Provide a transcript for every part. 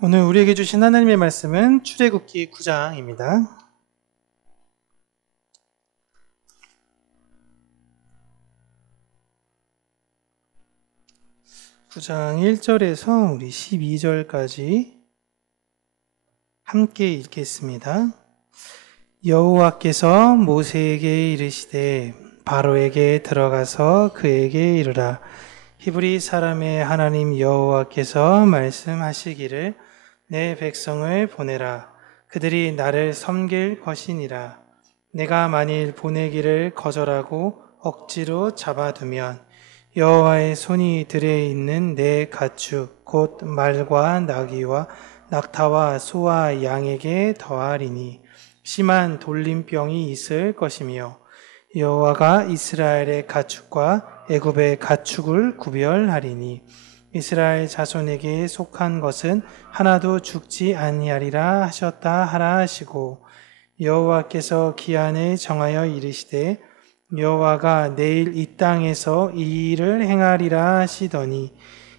오늘 우리에게 주신 하나님의 말씀은 출애굽기 9장입니다. 9장 1절에서 우리 12절까지 함께 읽겠습니다. 여호와께서 모세에게 이르시되 바로에게 들어가서 그에게 이르라. 히브리 사람의 하나님 여호와께서 말씀하시기를 내 백성을 보내라. 그들이 나를 섬길 것이니라. 내가 만일 보내기를 거절하고 억지로 잡아두면 여호와의 손이 들에 있는 내 가축 곧 말과 나귀와 낙타와 소와 양에게 더하리니 심한 돌림병이 있을 것이며 여호와가 이스라엘의 가축과 애굽의 가축을 구별하리니 이스라엘 자손에게 속한 것은 하나도 죽지 아니하리라 하셨다 하라 하시고 여호와께서 기한을 정하여 이르시되 여호와가 내일 이 땅에서 이 일을 행하리라 하시더니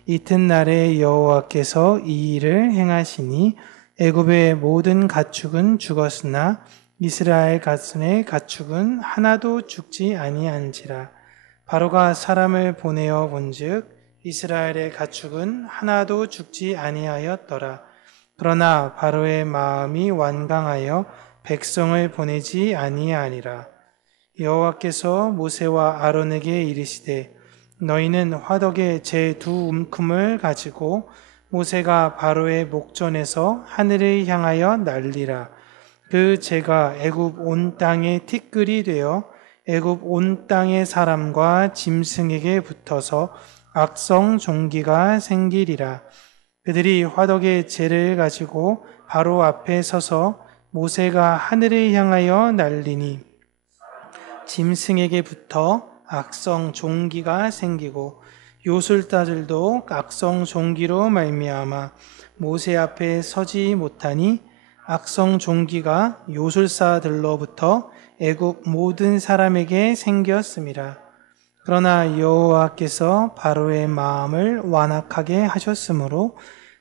이튿날에 여호와께서 이 일을 행하시니 애굽의 모든 가축은 죽었으나 이스라엘 자손의 가축은 하나도 죽지 아니한지라. 바로가 사람을 보내어 본즉 이스라엘의 가축은 하나도 죽지 아니하였더라. 그러나 바로의 마음이 완강하여 백성을 보내지 아니하니라. 여호와께서 모세와 아론에게 이르시되 너희는 화덕에 제 두 움큼을 가지고 모세가 바로의 목전에서 하늘을 향하여 날리라. 그 재가 애굽 온 땅의 티끌이 되어 애굽 온 땅의 사람과 짐승에게 붙어서 악성 종기가 생기리라. 그들이 화덕의 재를 가지고 바로 앞에 서서 모세가 하늘을 향하여 날리니 짐승에게 붙어 악성 종기가 생기고 요술가들도 악성 종기로 말미암아 모세 앞에 서지 못하니 악성 종기가 요술사들로부터 애굽 모든 사람에게 생겼음이라. 그러나 여호와께서 바로의 마음을 완악하게 하셨으므로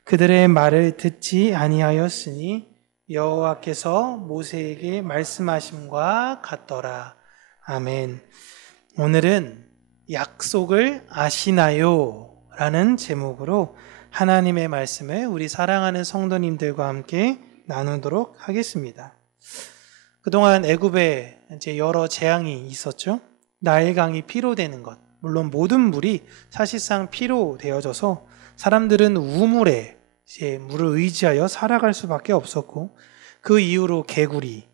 그들의 말을 듣지 아니하였으니 여호와께서 모세에게 말씀하심과 같더라. 아멘. 오늘은 약속을 아시나요? 라는 제목으로 하나님의 말씀을 우리 사랑하는 성도님들과 함께 나누도록 하겠습니다. 그동안 애굽에 이제 여러 재앙이 있었죠. 나일강이 피로 되는 것. 물론 모든 물이 사실상 피로 되어져서 사람들은 우물에 이제 물을 의지하여 살아갈 수밖에 없었고 그 이후로 개구리,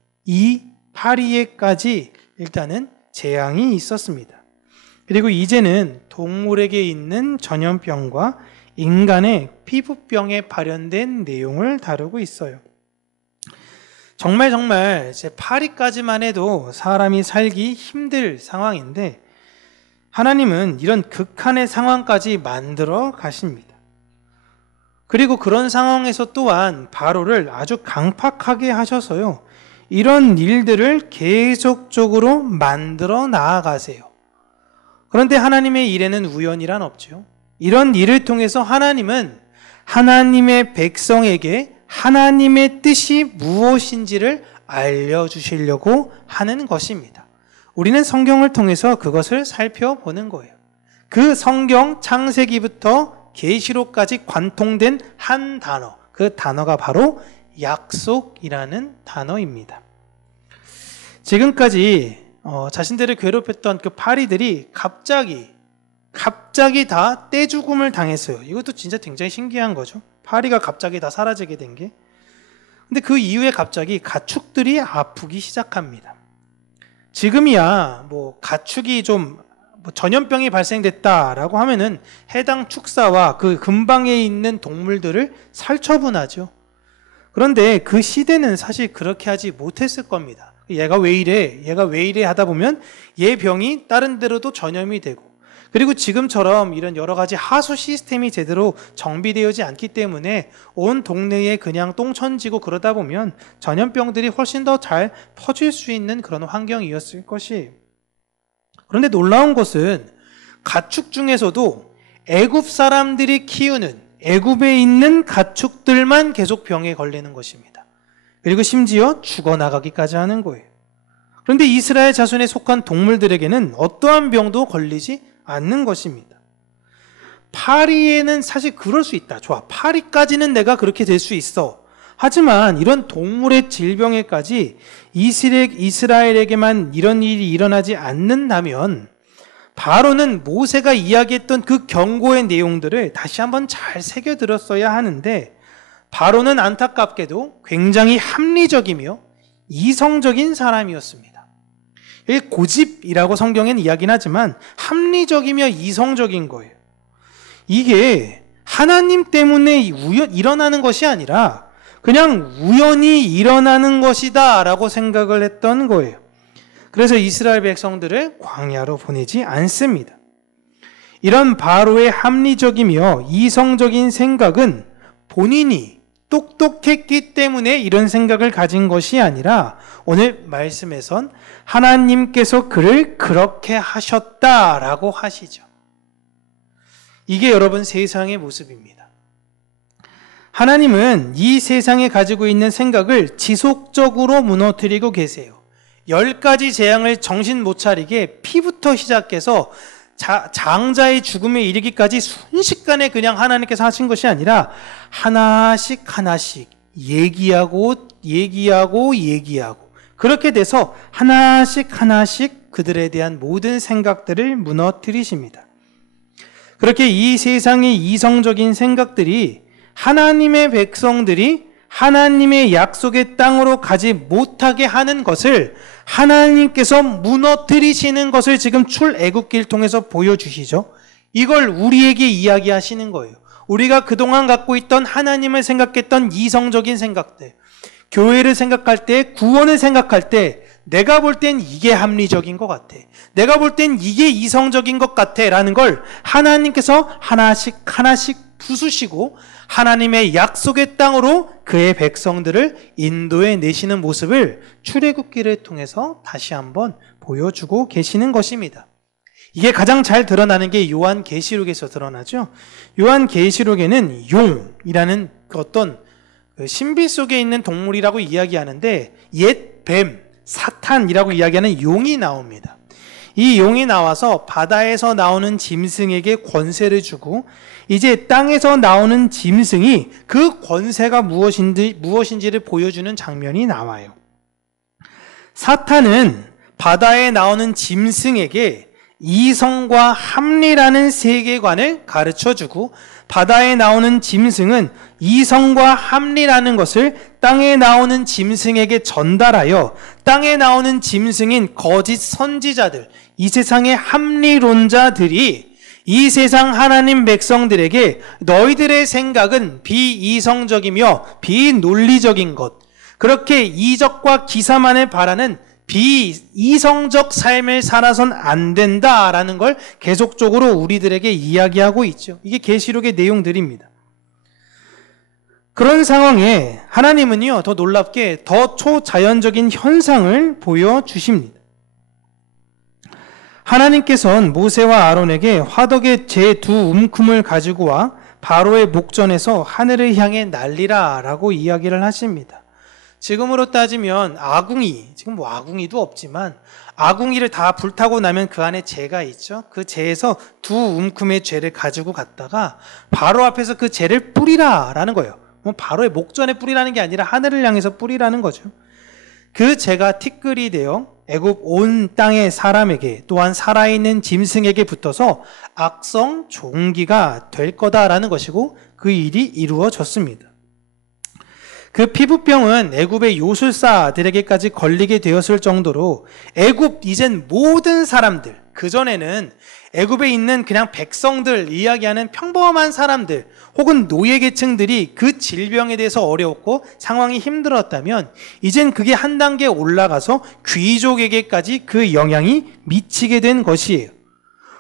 파리에까지 일단은 재앙이 있었습니다. 그리고 이제는 동물에게 있는 전염병과 인간의 피부병에 발현된 내용을 다루고 있어요. 정말 이제 파리까지만 해도 사람이 살기 힘들 상황인데 하나님은 이런 극한의 상황까지 만들어 가십니다. 그리고 그런 상황에서 또한 바로를 아주 강팍하게 하셔서요. 이런 일들을 계속적으로 만들어 나아가세요. 그런데 하나님의 일에는 우연이란 없죠. 이런 일을 통해서 하나님은 하나님의 백성에게 하나님의 뜻이 무엇인지를 알려주시려고 하는 것입니다. 우리는 성경을 통해서 그것을 살펴보는 거예요. 그 성경 창세기부터 계시록까지 관통된 한 단어, 그 단어가 바로 약속이라는 단어입니다. 지금까지 자신들을 괴롭혔던 그 파리들이 갑자기 다 떼죽음을 당했어요. 이것도 진짜 굉장히 신기한 거죠. 파리가 갑자기 다 사라지게 된 게. 근데 그 이후에 갑자기 가축들이 아프기 시작합니다. 지금이야 가축이 좀 전염병이 발생됐다라고 하면은 해당 축사와 그 근방에 있는 동물들을 살처분하죠. 그런데 그 시대는 사실 그렇게 하지 못했을 겁니다. 얘가 왜 이래 하다 보면 얘 병이 다른 데로도 전염이 되고 그리고 지금처럼 이런 여러 가지 하수 시스템이 제대로 정비되어지 않기 때문에 온 동네에 그냥 똥천지고 그러다 보면 전염병들이 훨씬 더 잘 퍼질 수 있는 그런 환경이었을 것이에요. 그런데 놀라운 것은 가축 중에서도 애굽 사람들이 키우는 애굽에 있는 가축들만 계속 병에 걸리는 것입니다. 그리고 심지어 죽어나가기까지 하는 거예요. 그런데 이스라엘 자손에 속한 동물들에게는 어떠한 병도 걸리지 않는 것입니다. 파리에는 사실 그럴 수 있다. 좋아, 파리까지는 내가 그렇게 될 수 있어. 하지만 이런 동물의 질병에까지 이스라엘에게만 이런 일이 일어나지 않는다면 바로는 모세가 이야기했던 그 경고의 내용들을 다시 한번 잘 새겨들었어야 하는데, 바로는 안타깝게도 굉장히 합리적이며 이성적인 사람이었습니다. 고집이라고 성경에는 이야기는 하지만 합리적이며 이성적인 거예요. 이게 하나님 때문에 일어나는 것이 아니라 그냥 우연히 일어나는 것이다 라고 생각을 했던 거예요. 그래서 이스라엘 백성들을 광야로 보내지 않습니다. 이런 바로의 합리적이며 이성적인 생각은 본인이 똑똑했기 때문에 이런 생각을 가진 것이 아니라 오늘 말씀에선 하나님께서 그를 그렇게 하셨다라고 하시죠. 이게 여러분 세상의 모습입니다. 하나님은 이 세상에 가지고 있는 생각을 지속적으로 무너뜨리고 계세요. 10가지 재앙을 정신 못 차리게 피부터 시작해서 장자의 죽음에 이르기까지 순식간에 그냥 하나님께서 하신 것이 아니라 하나씩 하나씩 얘기하고 그렇게 돼서 하나씩 하나씩 그들에 대한 모든 생각들을 무너뜨리십니다. 그렇게 이 세상의 이성적인 생각들이 하나님의 백성들이 하나님의 약속의 땅으로 가지 못하게 하는 것을 하나님께서 무너뜨리시는 것을 지금 출애굽기를 통해서 보여주시죠. 이걸 우리에게 이야기하시는 거예요. 우리가 그동안 갖고 있던 하나님을 생각했던 이성적인 생각들, 교회를 생각할 때, 구원을 생각할 때 내가 볼 땐 이게 합리적인 것 같아, 내가 볼 땐 이게 이성적인 것 같아 라는 걸 하나님께서 하나씩 하나씩 부수시고 하나님의 약속의 땅으로 그의 백성들을 인도해 내시는 모습을 출애굽기를 통해서 다시 한번 보여주고 계시는 것입니다. 이게 가장 잘 드러나는 게 요한계시록에서 드러나죠. 요한계시록에는 용이라는 어떤 신비 속에 있는 동물이라고 이야기하는데 옛 뱀, 사탄이라고 이야기하는 용이 나옵니다. 이 용이 나와서 바다에서 나오는 짐승에게 권세를 주고 이제 땅에서 나오는 짐승이 그 권세가 무엇인지를 보여주는 장면이 나와요. 사탄은 바다에 나오는 짐승에게 이성과 합리라는 세계관을 가르쳐주고 바다에 나오는 짐승은 이성과 합리라는 것을 땅에 나오는 짐승에게 전달하여 땅에 나오는 짐승인 거짓 선지자들, 이 세상의 합리론자들이 이 세상 하나님 백성들에게 너희들의 생각은 비이성적이며 비논리적인 것, 그렇게 이적과 기사만을 바라는 비이성적 삶을 살아선 안 된다라는 걸 계속적으로 우리들에게 이야기하고 있죠. 이게 계시록의 내용들입니다. 그런 상황에 하나님은요, 더 놀랍게 더 초자연적인 현상을 보여주십니다. 하나님께서는 모세와 아론에게 화덕의 제 두 움큼을 가지고 와 바로의 목전에서 하늘을 향해 날리라 라고 이야기를 하십니다. 지금으로 따지면 아궁이, 지금 뭐 아궁이도 없지만 아궁이를 다 불타고 나면 그 안에 재가 있죠. 그 재에서 두 움큼의 재를 가지고 갔다가 바로 앞에서 그 재를 뿌리라 라는 거예요. 뭐 바로의 목전에 뿌리라는 게 아니라 하늘을 향해서 뿌리라는 거죠. 그 재가 티끌이 되어 애굽 온 땅의 사람에게 또한 살아있는 짐승에게 붙어서 악성 종기가 될 거다라는 것이고 그 일이 이루어졌습니다. 그 피부병은 애굽의 요술사들에게까지 걸리게 되었을 정도로 애굽 이젠 모든 사람들, 그전에는 애굽에 있는 그냥 백성들 이야기하는 평범한 사람들 혹은 노예계층들이 그 질병에 대해서 어려웠고 상황이 힘들었다면 이젠 그게 한 단계 올라가서 귀족에게까지 그 영향이 미치게 된 것이에요.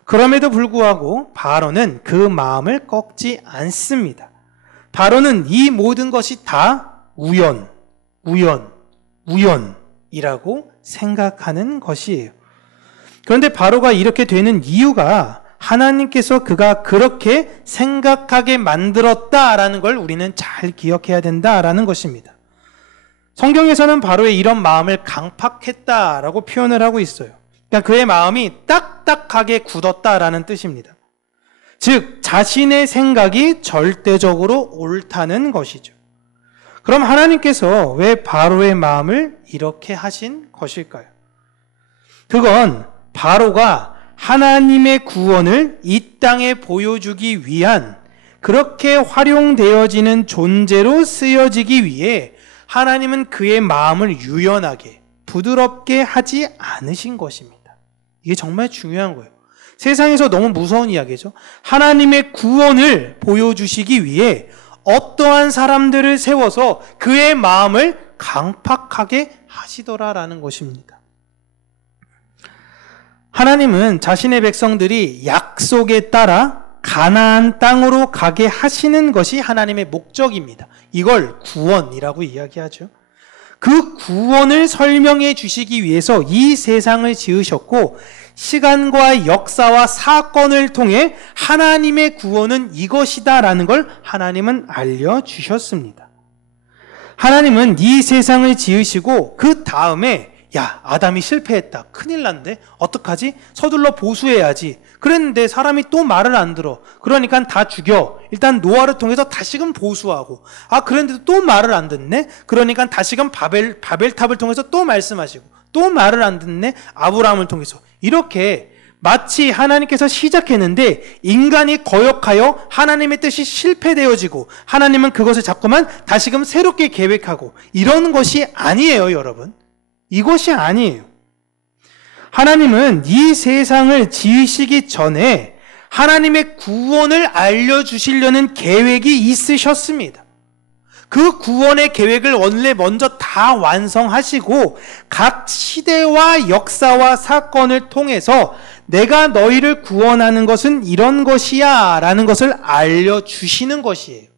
그럼에도 불구하고 바로는 그 마음을 꺾지 않습니다. 바로는 이 모든 것이 다 우연이라고 생각하는 것이에요. 그런데 바로가 이렇게 되는 이유가 하나님께서 그가 그렇게 생각하게 만들었다라는 걸 우리는 잘 기억해야 된다라는 것입니다. 성경에서는 바로의 이런 마음을 강팍했다라고 표현을 하고 있어요. 그러니까 그의 마음이 딱딱하게 굳었다라는 뜻입니다. 즉 자신의 생각이 절대적으로 옳다는 것이죠. 그럼 하나님께서 왜 바로의 마음을 이렇게 하신 것일까요? 그건 바로가 하나님의 구원을 이 땅에 보여주기 위한 그렇게 활용되어지는 존재로 쓰여지기 위해 하나님은 그의 마음을 유연하게 부드럽게 하지 않으신 것입니다. 이게 정말 중요한 거예요. 세상에서 너무 무서운 이야기죠. 하나님의 구원을 보여주시기 위해 어떠한 사람들을 세워서 그의 마음을 강팍하게 하시더라라는 것입니다. 하나님은 자신의 백성들이 약속에 따라 가나안 땅으로 가게 하시는 것이 하나님의 목적입니다. 이걸 구원이라고 이야기하죠. 그 구원을 설명해 주시기 위해서 이 세상을 지으셨고 시간과 역사와 사건을 통해 하나님의 구원은 이것이다라는 걸 하나님은 알려주셨습니다. 하나님은 이 세상을 지으시고 그 다음에 야, 아담이 실패했다. 큰일 났는데 어떡하지? 서둘러 보수해야지. 그랬는데 사람이 또 말을 안 들어. 그러니까 다 죽여. 일단 노아를 통해서 다시금 보수하고. 그랬는데도 또 말을 안 듣네? 그러니까 다시금 바벨탑을 통해서 또 말씀하시고. 또 말을 안 듣네? 아브라함을 통해서. 이렇게 마치 하나님께서 시작했는데 인간이 거역하여 하나님의 뜻이 실패되어지고 하나님은 그것을 자꾸만 다시금 새롭게 계획하고 이런 것이 아니에요, 여러분. 이것이 아니에요. 하나님은 이 세상을 지으시기 전에 하나님의 구원을 알려주시려는 계획이 있으셨습니다. 그 구원의 계획을 원래 먼저 다 완성하시고 각 시대와 역사와 사건을 통해서 내가 너희를 구원하는 것은 이런 것이야 라는 것을 알려주시는 것이에요.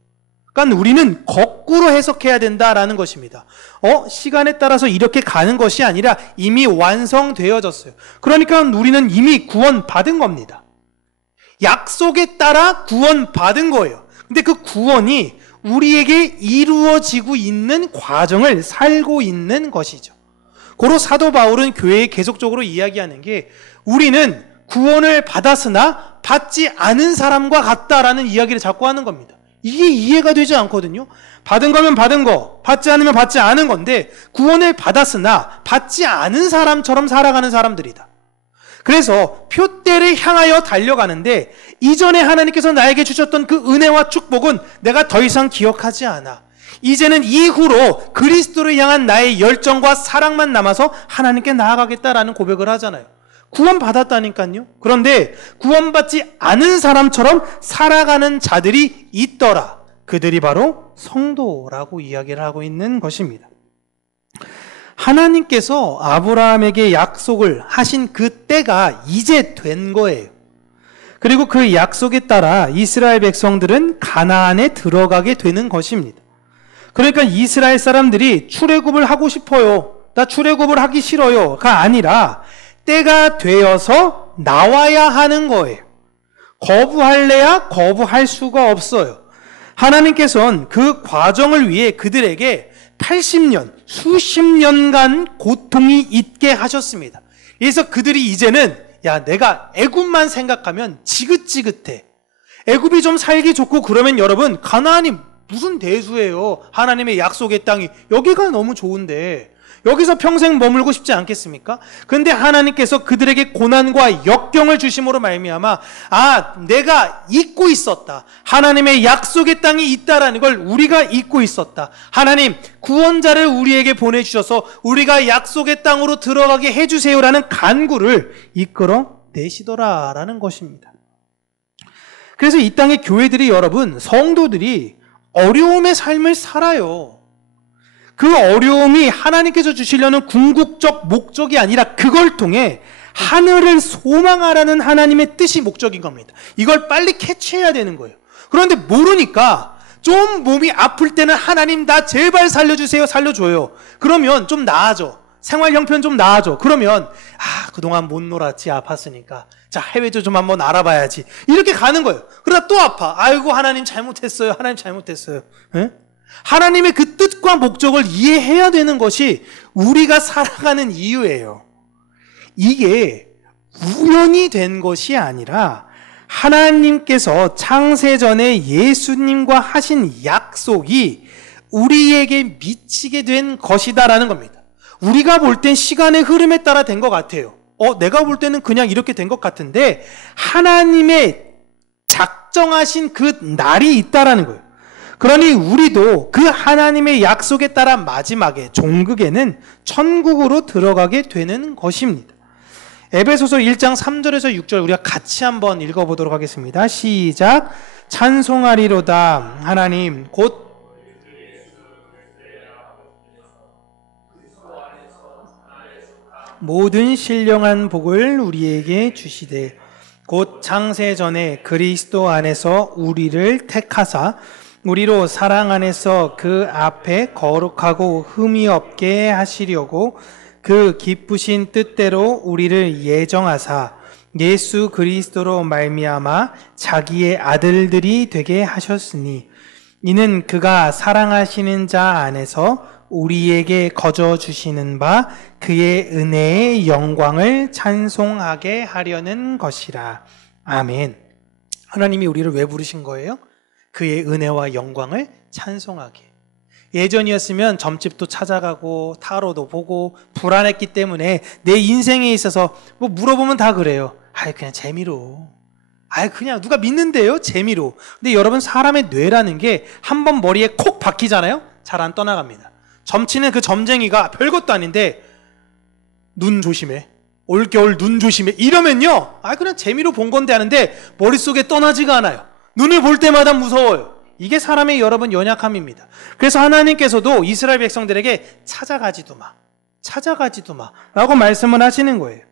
그러니까 우리는 거꾸로 해석해야 된다라는 것입니다. 시간에 따라서 이렇게 가는 것이 아니라 이미 완성되어졌어요. 그러니까 우리는 이미 구원받은 겁니다. 약속에 따라 구원받은 거예요. 근데 그 구원이 우리에게 이루어지고 있는 과정을 살고 있는 것이죠. 고로 사도 바울은 교회에 계속적으로 이야기하는 게 우리는 구원을 받았으나 받지 않은 사람과 같다라는 이야기를 자꾸 하는 겁니다. 이게 이해가 되지 않거든요. 받은 거면 받은 거, 받지 않으면 받지 않은 건데 구원을 받았으나 받지 않은 사람처럼 살아가는 사람들이다. 그래서 표대를 향하여 달려가는데 이전에 하나님께서 나에게 주셨던 그 은혜와 축복은 내가 더 이상 기억하지 않아. 이제는 이후로 그리스도를 향한 나의 열정과 사랑만 남아서 하나님께 나아가겠다라는 고백을 하잖아요. 구원받았다니까요. 그런데 구원받지 않은 사람처럼 살아가는 자들이 있더라. 그들이 바로 성도라고 이야기를 하고 있는 것입니다. 하나님께서 아브라함에게 약속을 하신 그 때가 이제 된 거예요. 그리고 그 약속에 따라 이스라엘 백성들은 가나안에 들어가게 되는 것입니다. 그러니까 이스라엘 사람들이 출애굽을 하고 싶어요. 나 출애굽을 하기 싫어요가 아니라 때가 되어서 나와야 하는 거예요. 거부할래야 거부할 수가 없어요. 하나님께서는 그 과정을 위해 그들에게 80년, 수십 년간 고통이 있게 하셨습니다. 그래서 그들이 이제는 야, 내가 애굽만 생각하면 지긋지긋해. 애굽이 좀 살기 좋고 그러면 여러분 가나안이 무슨 대수예요. 하나님의 약속의 땅이 여기가 너무 좋은데 여기서 평생 머물고 싶지 않겠습니까? 그런데 하나님께서 그들에게 고난과 역경을 주심으로 말미암아 내가 잊고 있었다. 하나님의 약속의 땅이 있다라는 걸 우리가 잊고 있었다. 하나님 구원자를 우리에게 보내주셔서 우리가 약속의 땅으로 들어가게 해주세요라는 간구를 이끌어 내시더라라는 것입니다. 그래서 이 땅의 교회들이 여러분 성도들이 어려움의 삶을 살아요. 그 어려움이 하나님께서 주시려는 궁극적 목적이 아니라 그걸 통해 하늘을 소망하라는 하나님의 뜻이 목적인 겁니다. 이걸 빨리 캐치해야 되는 거예요. 그런데 모르니까 좀 몸이 아플 때는 하나님 나 제발 살려주세요, 살려줘요. 그러면 좀 나아져. 생활 형편 좀 나아져. 그러면 그동안 못 놀았지, 아팠으니까. 자, 해외도 좀 한번 알아봐야지. 이렇게 가는 거예요. 그러다 또 아파. 아이고, 하나님 잘못했어요. 하나님 잘못했어요. 에? 하나님의 그 뜻과 목적을 이해해야 되는 것이 우리가 살아가는 이유예요. 이게 우연히 된 것이 아니라 하나님께서 창세전에 예수님과 하신 약속이 우리에게 미치게 된 것이다라는 겁니다. 우리가 볼 땐 시간의 흐름에 따라 된 것 같아요. 내가 볼 때는 그냥 이렇게 된 것 같은데 하나님의 작정하신 그 날이 있다라는 거예요. 그러니 우리도 그 하나님의 약속에 따라 마지막에 종극에는 천국으로 들어가게 되는 것입니다. 에베소서 1장 3절에서 6절 우리가 같이 한번 읽어보도록 하겠습니다. 시작. 찬송하리로다 하나님 곧 모든 신령한 복을 우리에게 주시되 곧 창세전에 그리스도 안에서 우리를 택하사 우리로 사랑 안에서 그 앞에 거룩하고 흠이 없게 하시려고 그 기쁘신 뜻대로 우리를 예정하사 예수 그리스도로 말미암아 자기의 아들들이 되게 하셨으니 이는 그가 사랑하시는 자 안에서 우리에게 거저 주시는 바 그의 은혜의 영광을 찬송하게 하려는 것이라. 아멘. 하나님이 우리를 왜 부르신 거예요? 그의 은혜와 영광을 찬송하게. 예전이었으면 점집도 찾아가고 타로도 보고 불안했기 때문에 내 인생에 있어서 뭐 물어보면 다 그래요. 그냥 재미로. 그냥 누가 믿는데요? 재미로. 근데 여러분, 사람의 뇌라는 게 한 번 머리에 콕 박히잖아요? 잘 안 떠나갑니다. 점치는 그 점쟁이가 별것도 아닌데 눈 조심해. 올겨울 눈 조심해. 이러면요. 그냥 재미로 본 건데 하는데 머릿속에 떠나지가 않아요. 눈을 볼 때마다 무서워요. 이게 사람의 여러분 연약함입니다. 그래서 하나님께서도 이스라엘 백성들에게 찾아가지도 마 라고 말씀을 하시는 거예요.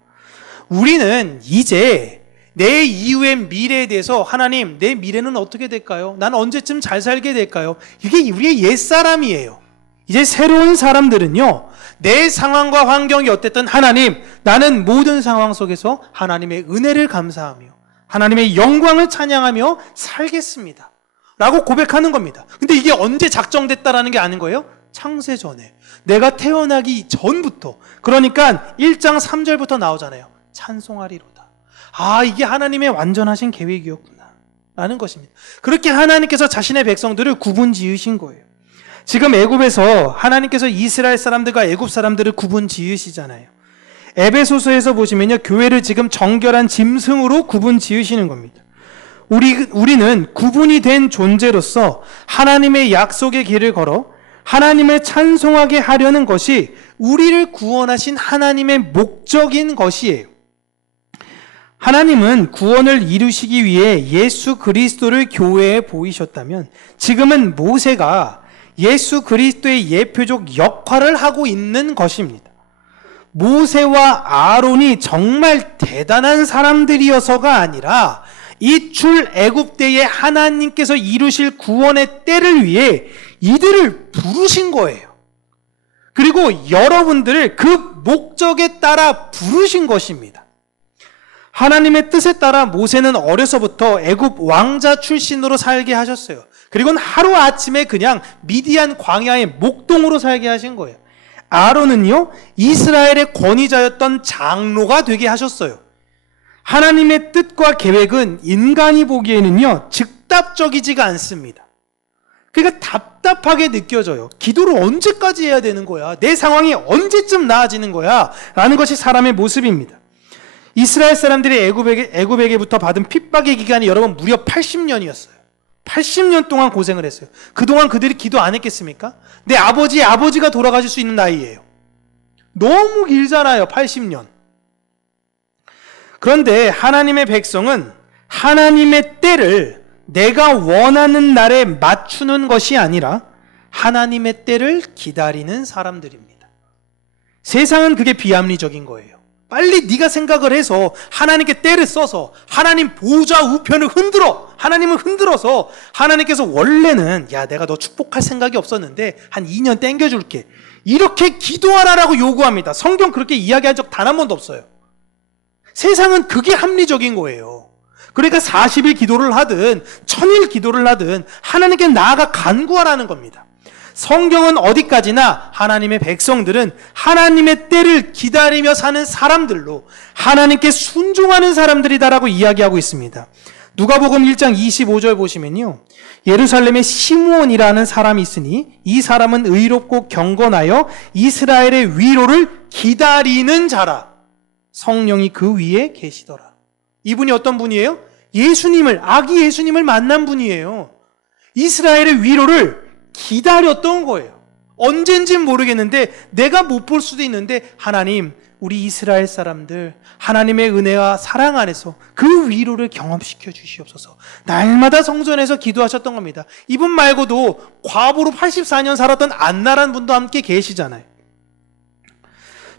우리는 이제 내 이후의 미래에 대해서 하나님, 내 미래는 어떻게 될까요? 난 언제쯤 잘 살게 될까요? 이게 우리의 옛사람이에요. 이제 새로운 사람들은요, 내 상황과 환경이 어땠든 하나님, 나는 모든 상황 속에서 하나님의 은혜를 감사하며 하나님의 영광을 찬양하며 살겠습니다 라고 고백하는 겁니다. 근데 이게 언제 작정됐다라는 게 아닌 거예요? 창세전에, 내가 태어나기 전부터. 그러니까 1장 3절부터 나오잖아요. 찬송하리로다. 이게 하나님의 완전하신 계획이었구나 라는 것입니다. 그렇게 하나님께서 자신의 백성들을 구분 지으신 거예요. 지금 애굽에서 하나님께서 이스라엘 사람들과 애굽 사람들을 구분 지으시잖아요. 에베소서에서 보시면요, 교회를 지금 정결한 짐승으로 구분 지으시는 겁니다. 우리는 구분이 된 존재로서 하나님의 약속의 길을 걸어 하나님을 찬송하게 하려는 것이 우리를 구원하신 하나님의 목적인 것이에요. 하나님은 구원을 이루시기 위해 예수 그리스도를 교회에 보이셨다면 지금은 모세가 예수 그리스도의 예표적 역할을 하고 있는 것입니다. 모세와 아론이 정말 대단한 사람들이어서가 아니라 이 출애굽때에 하나님께서 이루실 구원의 때를 위해 이들을 부르신 거예요. 그리고 여러분들을 그 목적에 따라 부르신 것입니다. 하나님의 뜻에 따라 모세는 어려서부터 애굽 왕자 출신으로 살게 하셨어요. 그리고는 하루아침에 그냥 미디안 광야의 목동으로 살게 하신 거예요. 아론은요, 이스라엘의 권위자였던 장로가 되게 하셨어요. 하나님의 뜻과 계획은 인간이 보기에는요, 즉답적이지가 않습니다. 그러니까 답답하게 느껴져요. 기도를 언제까지 해야 되는 거야? 내 상황이 언제쯤 나아지는 거야? 라는 것이 사람의 모습입니다. 이스라엘 사람들이 애굽에게부터 받은 핍박의 기간이 여러분 무려 80년이었어요. 80년 동안 고생을 했어요. 그동안 그들이 기도 안 했겠습니까? 내 아버지가 돌아가실 수 있는 나이예요. 너무 길잖아요, 80년. 그런데 하나님의 백성은 하나님의 때를 내가 원하는 날에 맞추는 것이 아니라 하나님의 때를 기다리는 사람들입니다. 세상은 그게 비합리적인 거예요. 빨리 네가 생각을 해서 하나님께 때를 써서 하나님 보좌 우편을 흔들어. 하나님을 흔들어서 하나님께서 원래는 야 내가 너 축복할 생각이 없었는데 한 2년 땡겨줄게. 이렇게 기도하라라고 요구합니다. 성경 그렇게 이야기한 적 단 한 번도 없어요. 세상은 그게 합리적인 거예요. 그러니까 40일 기도를 하든 1000일 기도를 하든 하나님께 나아가 간구하라는 겁니다. 성경은 어디까지나 하나님의 백성들은 하나님의 때를 기다리며 사는 사람들로 하나님께 순종하는 사람들이다라고 이야기하고 있습니다. 누가복음 1장 25절 보시면요. 예루살렘에 시므온이라는 사람이 있으니 이 사람은 의롭고 경건하여 이스라엘의 위로를 기다리는 자라. 성령이 그 위에 계시더라. 이분이 어떤 분이에요? 아기 예수님을 만난 분이에요. 이스라엘의 위로를 기다렸던 거예요. 언젠진 모르겠는데 내가 못 볼 수도 있는데 하나님 우리 이스라엘 사람들 하나님의 은혜와 사랑 안에서 그 위로를 경험시켜 주시옵소서. 날마다 성전에서 기도하셨던 겁니다. 이분 말고도 과부로 84년 살았던 안나란 분도 함께 계시잖아요.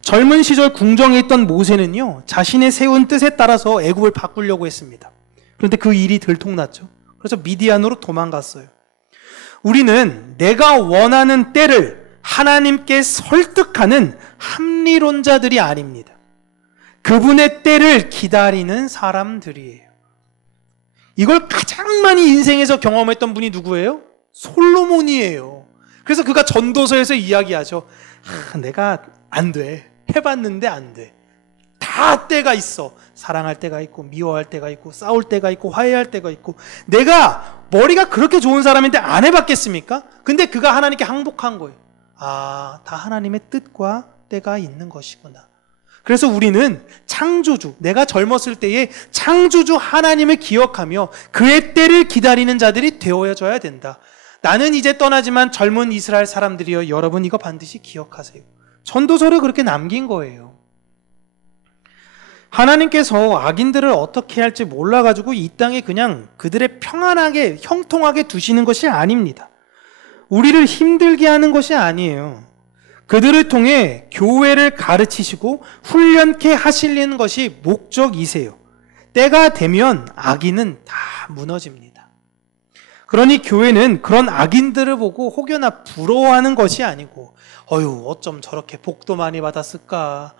젊은 시절 궁정에 있던 모세는요 자신의 세운 뜻에 따라서 애굽을 바꾸려고 했습니다. 그런데 그 일이 들통났죠. 그래서 미디안으로 도망갔어요. 우리는 내가 원하는 때를 하나님께 설득하는 합리론자들이 아닙니다. 그분의 때를 기다리는 사람들이에요. 이걸 가장 많이 인생에서 경험했던 분이 누구예요? 솔로몬이에요. 그래서 그가 전도서에서 이야기하죠. 내가 안 돼. 해봤는데 안 돼. 다 때가 있어. 사랑할 때가 있고 미워할 때가 있고 싸울 때가 있고 화해할 때가 있고 내가 머리가 그렇게 좋은 사람인데 안 해봤겠습니까? 근데 그가 하나님께 항복한 거예요. 다 하나님의 뜻과 때가 있는 것이구나. 그래서 우리는 창조주, 내가 젊었을 때에 창조주 하나님을 기억하며 그의 때를 기다리는 자들이 되어줘야 된다. 나는 이제 떠나지만 젊은 이스라엘 사람들이여 여러분 이거 반드시 기억하세요. 전도서를 그렇게 남긴 거예요. 하나님께서 악인들을 어떻게 할지 몰라가지고 이 땅에 그냥 그들의 평안하게 형통하게 두시는 것이 아닙니다. 우리를 힘들게 하는 것이 아니에요. 그들을 통해 교회를 가르치시고 훈련케 하시려는 것이 목적이세요. 때가 되면 악인은 다 무너집니다. 그러니 교회는 그런 악인들을 보고 혹여나 부러워하는 것이 아니고 어쩜 저렇게 복도 많이 받았을까.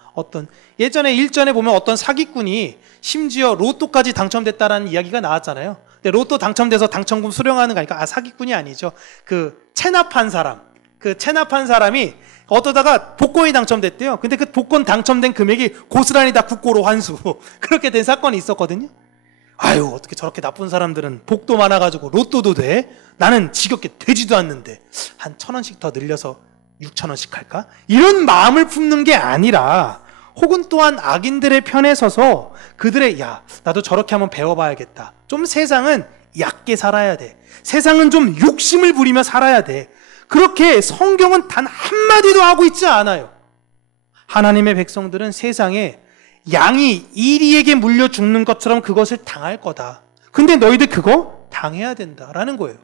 예전에 일전에 보면 어떤 사기꾼이 심지어 로또까지 당첨됐다라는 이야기가 나왔잖아요. 근데 로또 당첨돼서 당첨금 수령하는 거니까 사기꾼이 아니죠. 체납한 사람이 어떠다가 복권이 당첨됐대요. 근데 그 복권 당첨된 금액이 고스란히 다 국고로 환수. 그렇게 된 사건이 있었거든요. 어떻게 저렇게 나쁜 사람들은 복도 많아가지고 로또도 돼? 나는 지겹게 되지도 않는데 한 1,000원씩 더 늘려서 6,000원씩 할까? 이런 마음을 품는 게 아니라 혹은 또한 악인들의 편에 서서 그들의 나도 저렇게 한번 배워봐야겠다. 좀 세상은 얕게 살아야 돼. 세상은 좀 욕심을 부리며 살아야 돼. 그렇게 성경은 단 한마디도 하고 있지 않아요. 하나님의 백성들은 세상에 양이 이리에게 물려 죽는 것처럼 그것을 당할 거다. 근데 너희들 그거 당해야 된다라는 거예요.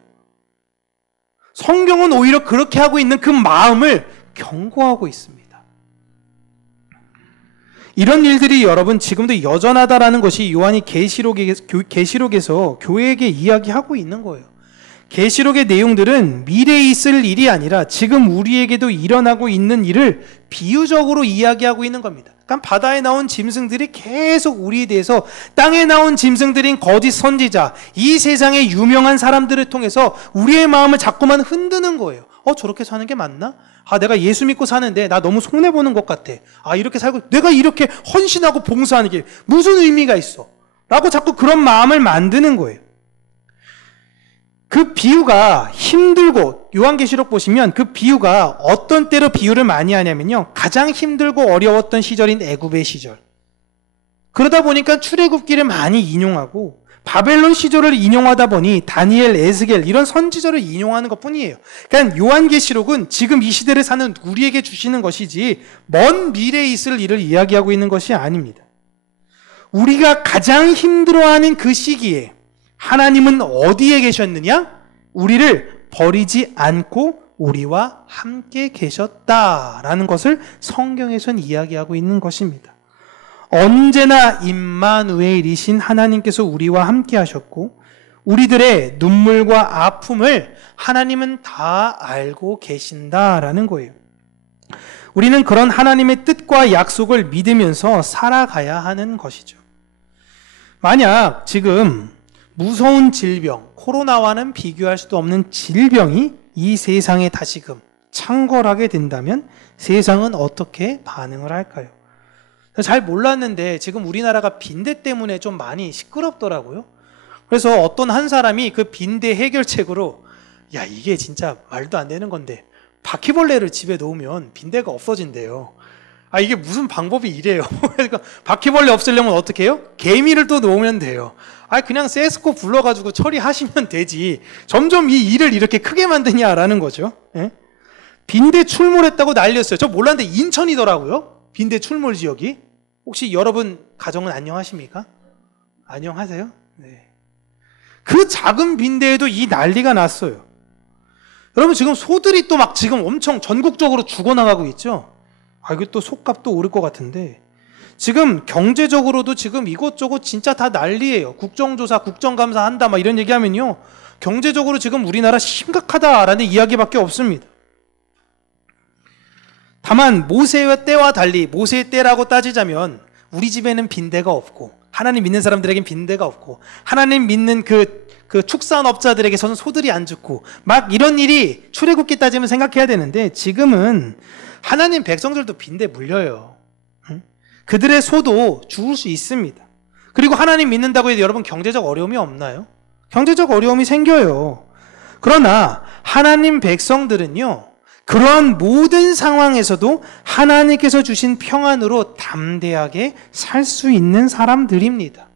성경은 오히려 그렇게 하고 있는 그 마음을 경고하고 있습니다. 이런 일들이 여러분 지금도 여전하다라는 것이 요한이 계시록에서 교회에게 이야기하고 있는 거예요. 계시록의 내용들은 미래에 있을 일이 아니라 지금 우리에게도 일어나고 있는 일을 비유적으로 이야기하고 있는 겁니다. 그러니까 바다에 나온 짐승들이 계속 우리에 대해서 땅에 나온 짐승들인 거짓 선지자, 이 세상의 유명한 사람들을 통해서 우리의 마음을 자꾸만 흔드는 거예요. 저렇게 사는 게 맞나? 내가 예수 믿고 사는데 나 너무 손해보는 것 같아. 이렇게 살고 내가 이렇게 헌신하고 봉사하는 게 무슨 의미가 있어? 라고 자꾸 그런 마음을 만드는 거예요. 그 비유가 힘들고, 요한계시록 보시면 그 비유가 어떤 때로 비유를 많이 하냐면요, 가장 힘들고 어려웠던 시절인 애굽의 시절, 그러다 보니까 출애굽기를 많이 인용하고 바벨론 시절을 인용하다 보니 다니엘, 에스겔 이런 선지자를 인용하는 것뿐이에요. 그러니까 요한계시록은 지금 이 시대를 사는 우리에게 주시는 것이지 먼 미래에 있을 일을 이야기하고 있는 것이 아닙니다. 우리가 가장 힘들어하는 그 시기에 하나님은 어디에 계셨느냐? 우리를 버리지 않고 우리와 함께 계셨다라는 것을 성경에선 이야기하고 있는 것입니다. 언제나 임마누엘이신 하나님께서 우리와 함께 하셨고 우리들의 눈물과 아픔을 하나님은 다 알고 계신다라는 거예요. 우리는 그런 하나님의 뜻과 약속을 믿으면서 살아가야 하는 것이죠. 만약 지금 무서운 질병, 코로나와는 비교할 수도 없는 질병이 이 세상에 다시금 창궐하게 된다면 세상은 어떻게 반응을 할까요? 잘 몰랐는데 지금 우리나라가 빈대 때문에 좀 많이 시끄럽더라고요. 그래서 어떤 한 사람이 그 빈대 해결책으로 야, 이게 진짜 말도 안 되는 건데 바퀴벌레를 집에 놓으면 빈대가 없어진대요. 아, 이게 무슨 방법이 이래요. 그러니까 바퀴벌레 없애려면 어떻게 해요? 개미를 또 놓으면 돼요. 아, 그냥 세스코 불러가지고 처리하시면 되지. 점점 이 일을 이렇게 크게 만드냐라는 거죠. 예? 빈대 출몰했다고 난리였어요. 저 몰랐는데 인천이더라고요. 빈대 출몰 지역이. 혹시 여러분 가정은 안녕하십니까? 안녕하세요? 네. 그 작은 빈대에도 이 난리가 났어요. 여러분 지금 소들이 또 막 지금 엄청 전국적으로 죽어나가고 있죠? 아, 이거 또 속값도 오를 것 같은데 지금 경제적으로도 지금 이것저것 진짜 다 난리예요. 국정조사, 국정감사 한다 막 이런 얘기하면요. 경제적으로 지금 우리나라 심각하다라는 이야기밖에 없습니다. 다만 모세의 때와 달리 모세의 때라고 따지자면 우리 집에는 빈대가 없고 하나님 믿는 사람들에겐 빈대가 없고 하나님 믿는 그 축산업자들에게서는 소들이 안 죽고 막 이런 일이 출애굽기 따지면 생각해야 되는데 지금은 하나님 백성들도 빈대 물려요. 그들의 소도 죽을 수 있습니다. 그리고 하나님 믿는다고 해도 여러분 경제적 어려움이 없나요? 경제적 어려움이 생겨요. 그러나 하나님 백성들은요, 그러한 모든 상황에서도 하나님께서 주신 평안으로 담대하게 살 수 있는 사람들입니다.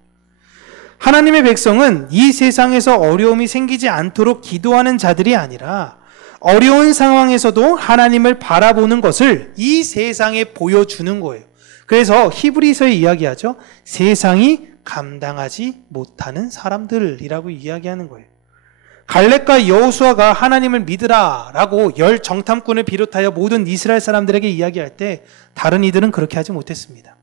하나님의 백성은 이 세상에서 어려움이 생기지 않도록 기도하는 자들이 아니라 어려운 상황에서도 하나님을 바라보는 것을 이 세상에 보여주는 거예요. 그래서 히브리서에 이야기하죠. 세상이 감당하지 못하는 사람들이라고 이야기하는 거예요. 갈렙과 여호수아가 하나님을 믿으라 라고 열 정탐꾼을 비롯하여 모든 이스라엘 사람들에게 이야기할 때 다른 이들은 그렇게 하지 못했습니다.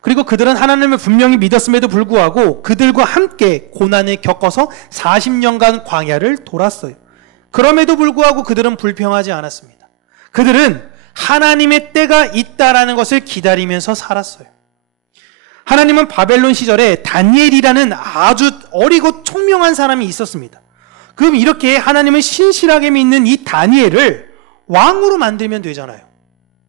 그리고 그들은 하나님을 분명히 믿었음에도 불구하고 그들과 함께 고난을 겪어서 40년간 광야를 돌았어요. 그럼에도 불구하고 그들은 불평하지 않았습니다. 그들은 하나님의 때가 있다라는 것을 기다리면서 살았어요. 하나님은 바벨론 시절에 다니엘이라는 아주 어리고 총명한 사람이 있었습니다. 그럼 이렇게 하나님을 신실하게 믿는 이 다니엘을 왕으로 만들면 되잖아요.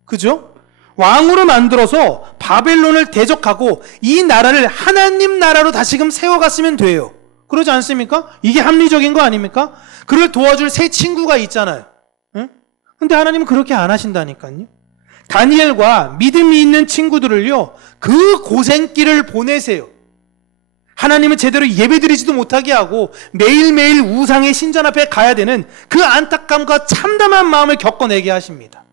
그죠? 왕으로 만들어서 바벨론을 대적하고 이 나라를 하나님 나라로 다시금 세워갔으면 돼요. 그러지 않습니까? 이게 합리적인 거 아닙니까? 그를 도와줄 새 친구가 있잖아요. 응? 근데 하나님은 그렇게 안 하신다니까요. 다니엘과 믿음이 있는 친구들을요, 그 고생길을 보내세요. 하나님은 제대로 예배드리지도 못하게 하고 매일매일 우상의 신전 앞에 가야 되는 그 안타까움과 참담한 마음을 겪어내게 하십니다.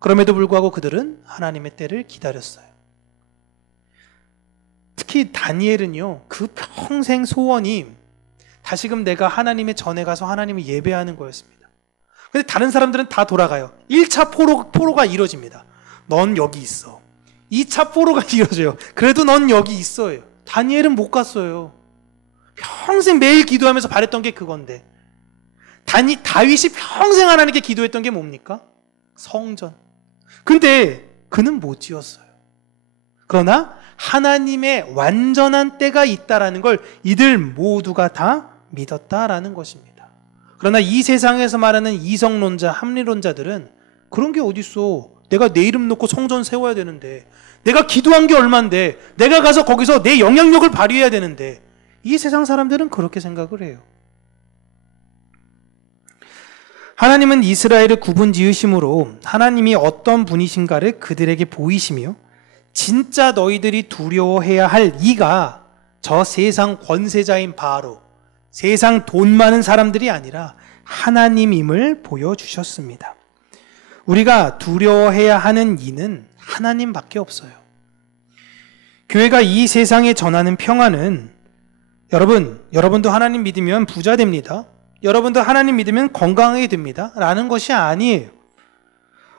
그럼에도 불구하고 그들은 하나님의 때를 기다렸어요. 특히 다니엘은요, 그 평생 소원이 다시금 내가 하나님의 전에 가서 하나님을 예배하는 거였습니다. 근데 다른 사람들은 다 돌아가요. 1차 포로가 이루어집니다. 넌 여기 있어. 2차 포로가 이루어져요. 그래도 넌 여기 있어요. 다니엘은 못 갔어요. 평생 매일 기도하면서 바랬던 게 그건데, 다윗이 평생 하나님께 기도했던 게 뭡니까? 성전. 근데 그는 못 지었어요. 그러나 하나님의 완전한 때가 있다라는 걸 이들 모두가 다 믿었다라는 것입니다. 그러나 이 세상에서 말하는 이성론자, 합리론자들은 그런 게 어딨어. 내가 내 이름 놓고 성전 세워야 되는데, 내가 기도한 게 얼만데, 내가 가서 거기서 내 영향력을 발휘해야 되는데, 이 세상 사람들은 그렇게 생각을 해요. 하나님은 이스라엘을 구분 지으심으로 하나님이 어떤 분이신가를 그들에게 보이시며 진짜 너희들이 두려워해야 할 이가 저 세상 권세자인 바로 세상 돈 많은 사람들이 아니라 하나님임을 보여주셨습니다. 우리가 두려워해야 하는 이는 하나님밖에 없어요. 교회가 이 세상에 전하는 평안은 여러분도 하나님 믿으면 부자 됩니다. 여러분도 하나님 믿으면 건강하게 됩니다. 라는 것이 아니에요.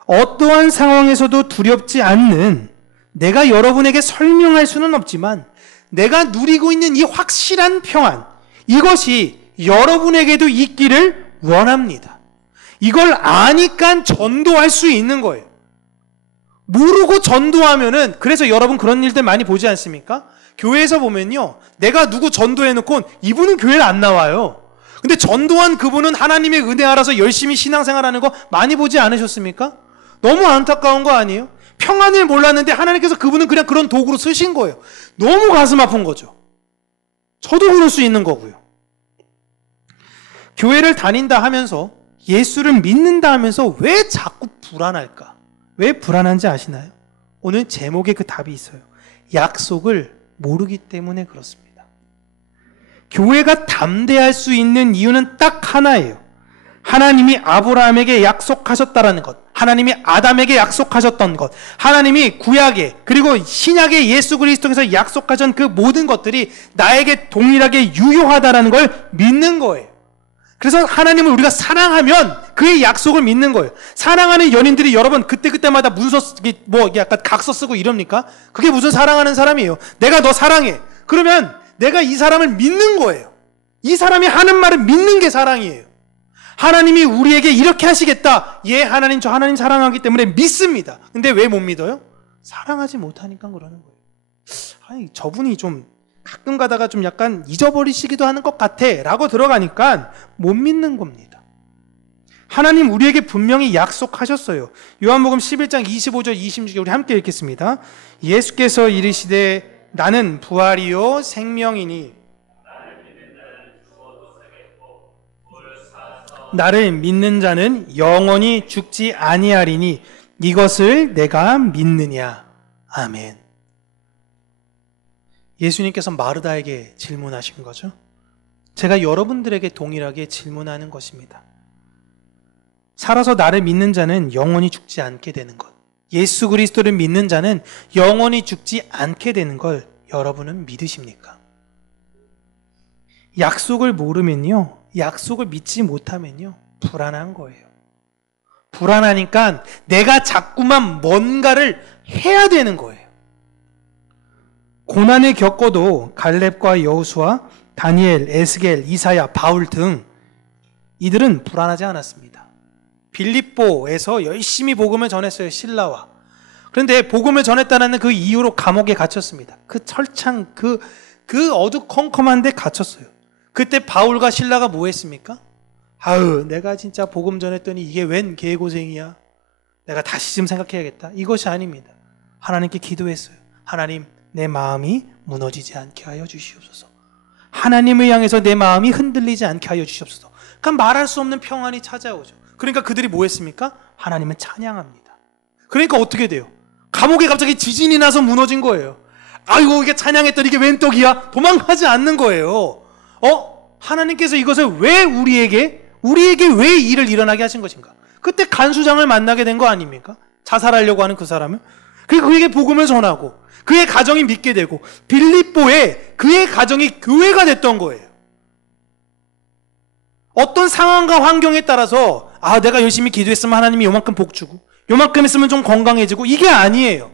어떠한 상황에서도 두렵지 않는 내가 여러분에게 설명할 수는 없지만 내가 누리고 있는 이 확실한 평안, 이것이 여러분에게도 있기를 원합니다. 이걸 아니까 전도할 수 있는 거예요. 모르고 전도하면은, 그래서 여러분 그런 일들 많이 보지 않습니까? 교회에서 보면요, 내가 누구 전도해놓고 이분은 교회를 안 나와요. 근데 전도한 그분은 하나님의 은혜 알아서 열심히 신앙생활하는 거 많이 보지 않으셨습니까? 너무 안타까운 거 아니에요? 평안을 몰랐는데 하나님께서 그분은 그냥 그런 도구로 쓰신 거예요. 너무 가슴 아픈 거죠. 저도 그럴 수 있는 거고요. 교회를 다닌다 하면서, 예수를 믿는다 하면서 왜 자꾸 불안할까? 왜 불안한지 아시나요? 오늘 제목에 그 답이 있어요. 약속을 모르기 때문에 그렇습니다. 교회가 담대할 수 있는 이유는 딱 하나예요. 하나님이 아브라함에게 약속하셨다라는 것, 하나님이 아담에게 약속하셨던 것, 하나님이 구약에 그리고 신약의 예수 그리스도께서 약속하신 그 모든 것들이 나에게 동일하게 유효하다라는 걸 믿는 거예요. 그래서 하나님을 우리가 사랑하면 그의 약속을 믿는 거예요. 사랑하는 연인들이 여러분 그때마다 문서 약간 각서 쓰고 이럽니까? 그게 무슨 사랑하는 사람이에요. 내가 너 사랑해. 그러면 내가 이 사람을 믿는 거예요. 이 사람이 하는 말을 믿는 게 사랑이에요. 하나님이 우리에게 이렇게 하시겠다. 예, 하나님, 저 하나님 사랑하기 때문에 믿습니다. 근데 왜 못 믿어요? 사랑하지 못하니까 그러는 거예요. 아니, 저분이 좀 가끔 가다가 좀 약간 잊어버리시기도 하는 것 같아 라고 들어가니까 못 믿는 겁니다. 하나님 우리에게 분명히 약속하셨어요. 요한복음 11장 25절 26절 우리 함께 읽겠습니다. 예수께서 이르시되 나는 부활이요 생명이니 나를 믿는 자는 영원히 죽지 아니하리니 이것을 내가 믿느냐. 아멘. 예수님께서 마르다에게 질문하신 거죠. 제가 여러분들에게 동일하게 질문하는 것입니다. 살아서 나를 믿는 자는 영원히 죽지 않게 되는 것, 예수 그리스도를 믿는 자는 영원히 죽지 않게 되는 걸 여러분은 믿으십니까? 약속을 모르면요, 약속을 믿지 못하면요, 불안한 거예요. 불안하니까 내가 자꾸만 뭔가를 해야 되는 거예요. 고난을 겪어도 갈렙과 여호수아, 다니엘, 에스겔, 이사야, 바울 등 이들은 불안하지 않았습니다. 빌립보에서 열심히 복음을 전했어요, 실라와. 그런데 복음을 전했다는 그 이유로 감옥에 갇혔습니다. 그 철창, 그 어두컴컴한 데 갇혔어요. 그때 바울과 실라가 뭐 했습니까? 아유, 내가 진짜 복음 전했더니 이게 웬 개고생이야. 내가 다시 좀 생각해야겠다. 이것이 아닙니다. 하나님께 기도했어요. 하나님, 내 마음이 무너지지 않게 하여 주시옵소서. 하나님을 향해서 내 마음이 흔들리지 않게 하여 주시옵소서. 그러니까 말할 수 없는 평안이 찾아오죠. 그러니까 그들이 뭐 했습니까? 하나님을 찬양합니다. 그러니까 어떻게 돼요? 감옥에 갑자기 지진이 나서 무너진 거예요. 아이고, 이게 찬양했더니 이게 웬 떡이야? 도망가지 않는 거예요. 하나님께서 이것을 왜 우리에게 왜 일을 일어나게 하신 것인가? 그때 간수장을 만나게 된 거 아닙니까? 자살하려고 하는 그 사람을. 그리고 그에게 복음을 전하고 그의 가정이 믿게 되고 빌립보에 그의 가정이 교회가 됐던 거예요. 어떤 상황과 환경에 따라서 내가 열심히 기도했으면 하나님이 요만큼 복 주고 요만큼 했으면 좀 건강해지고, 이게 아니에요.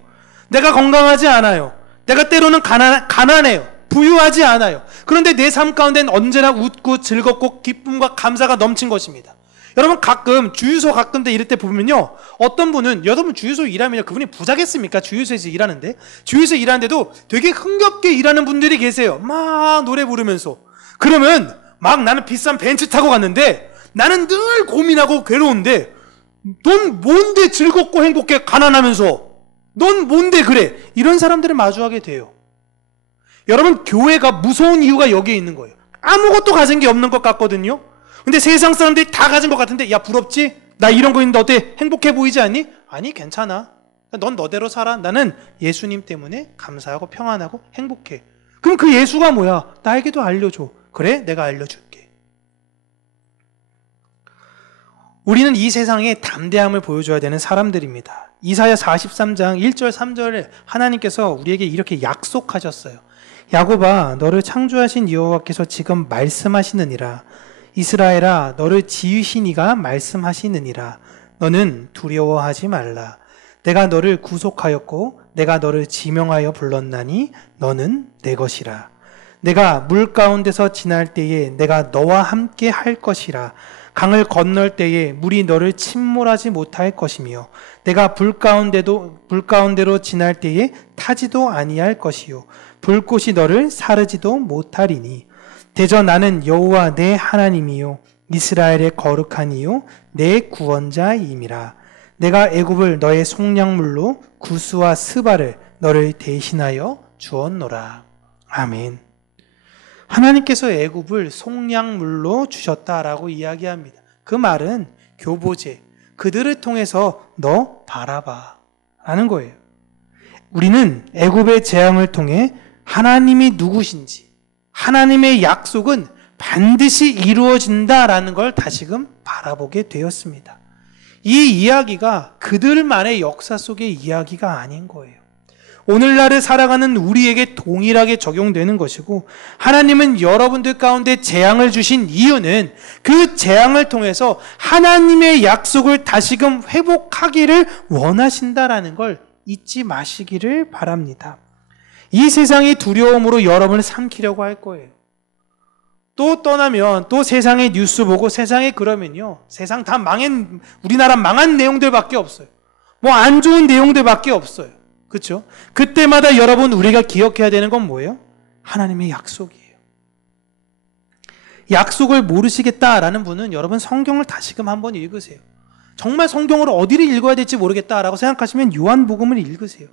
내가 건강하지 않아요. 내가 때로는 가난해요. 부유하지 않아요. 그런데 내 삶 가운데는 언제나 웃고 즐겁고 기쁨과 감사가 넘친 것입니다. 여러분 가끔 주유소 가끔 이럴 때 보면요, 어떤 분은, 여러분 주유소 일하면 그분이 부자겠습니까? 주유소에서 일하는데, 주유소에 일하는데도 되게 흥겹게 일하는 분들이 계세요. 막 노래 부르면서. 그러면 막 나는 비싼 벤츠 타고 갔는데 나는 늘 고민하고 괴로운데, 넌 뭔데 즐겁고 행복해? 가난하면서 넌 뭔데 그래? 이런 사람들을 마주하게 돼요. 여러분, 교회가 무서운 이유가 여기에 있는 거예요. 아무것도 가진 게 없는 것 같거든요. 근데 세상 사람들이 다 가진 것 같은데, 야 부럽지? 나 이런 거 있는데 어때? 행복해 보이지 않니? 아니, 괜찮아. 넌 너대로 살아. 나는 예수님 때문에 감사하고 평안하고 행복해. 그럼 그 예수가 뭐야? 나에게도 알려줘. 그래? 내가 알려줄게. 우리는 이 세상에 담대함을 보여줘야 되는 사람들입니다. 이사야 43장 1절 3절에 하나님께서 우리에게 이렇게 약속하셨어요. 야곱아, 너를 창조하신 여호와께서 지금 말씀하시느니라. 이스라엘아, 너를 지으신 이가 말씀하시느니라. 너는 두려워하지 말라. 내가 너를 구속하였고 내가 너를 지명하여 불렀나니 너는 내 것이라. 내가 물 가운데서 지날 때에 내가 너와 함께 할 것이라. 강을 건널 때에 물이 너를 침몰하지 못할 것이며 내가 불 가운데로 지날 때에 타지도 아니할 것이요 불꽃이 너를 사르지도 못하리니 대저 나는 여호와 내 하나님이요 이스라엘의 거룩한 이요 내 구원자임이라. 내가 애굽을 너의 속량물로 구스와 스바를 너를 대신하여 주었노라. 아멘. 하나님께서 애굽을 속량물로 주셨다라고 이야기합니다. 그 말은 교보제, 그들을 통해서 너 바라봐 라는 거예요. 우리는 애굽의 재앙을 통해 하나님이 누구신지, 하나님의 약속은 반드시 이루어진다라는 걸 다시금 바라보게 되었습니다. 이 이야기가 그들만의 역사 속의 이야기가 아닌 거예요. 오늘날을 살아가는 우리에게 동일하게 적용되는 것이고, 하나님은 여러분들 가운데 재앙을 주신 이유는 그 재앙을 통해서 하나님의 약속을 다시금 회복하기를 원하신다라는 걸 잊지 마시기를 바랍니다. 이 세상이 두려움으로 여러분을 삼키려고 할 거예요. 또 떠나면 또 세상의 뉴스 보고 세상에 그러면요, 세상 다 우리나라 망한 내용들밖에 없어요. 뭐 안 좋은 내용들밖에 없어요. 그렇죠? 그때마다 여러분 우리가 기억해야 되는 건 뭐예요? 하나님의 약속이에요. 약속을 모르시겠다라는 분은 여러분 성경을 다시금 한번 읽으세요. 정말 성경을 어디를 읽어야 될지 모르겠다라고 생각하시면 요한복음을 읽으세요.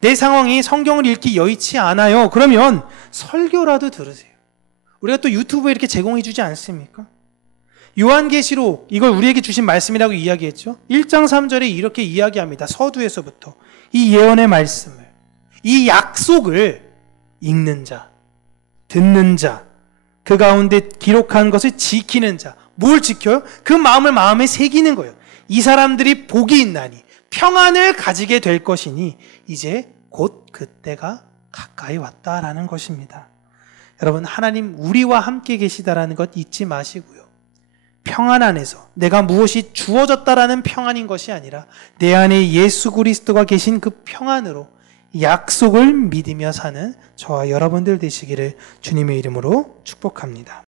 내 상황이 성경을 읽기 여의치 않아요. 그러면 설교라도 들으세요. 우리가 또 유튜브에 이렇게 제공해 주지 않습니까? 요한계시록, 이걸 우리에게 주신 말씀이라고 이야기했죠. 1장 3절에 이렇게 이야기합니다. 서두에서부터 이 예언의 말씀을, 이 약속을 읽는 자, 듣는 자, 그 가운데 기록한 것을 지키는 자. 뭘 지켜요? 그 마음을 마음에 새기는 거예요. 이 사람들이 복이 있나니 평안을 가지게 될 것이니 이제 곧 그때가 가까이 왔다라는 것입니다. 여러분, 하나님 우리와 함께 계시다라는 것 잊지 마시고요. 평안 안에서 내가 무엇이 주어졌다라는 평안인 것이 아니라 내 안에 예수 그리스도가 계신 그 평안으로 약속을 믿으며 사는 저와 여러분들 되시기를 주님의 이름으로 축복합니다.